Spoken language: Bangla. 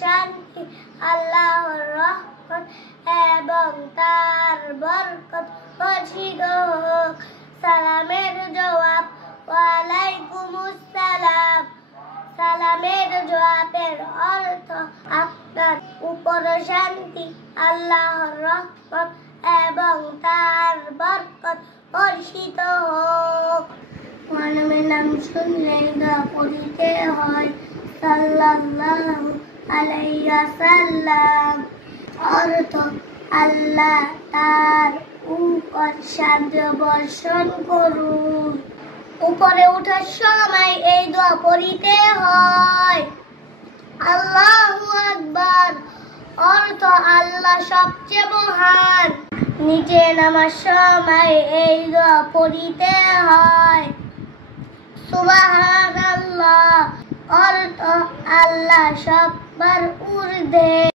শান্তি আল্লাহর রহমত এবং তার বরকত বর্ষিত হোক। সালামের জবাব ওয়ালাইকুমুস সালাম। সালামের জবাবের অর্থ আপনার উপর শান্তি আল্লাহর রহমত এবং তার বরকত বর্ষিত হোক। মহানবীর নাম শুনলেই দোয়া পড়িতে হয় সাল্লাল্লাহু আলাইহি ওয়াসাল্লাম। অর্থ আল্লাহ তার উপর শান্তি বর্ষণ করুন। উপরে ওঠার সময় এই দোয়া পড়িতে হয়। আল্লাহু আকবার অর্থ আল্লাহ সবচেয়ে মহান। নিচে নামার সময় এই দোয়া পড়িতে হয়। সুবহানাল্লাহ অর্থ আল্লাহ সবার ঊর্ধ্বে।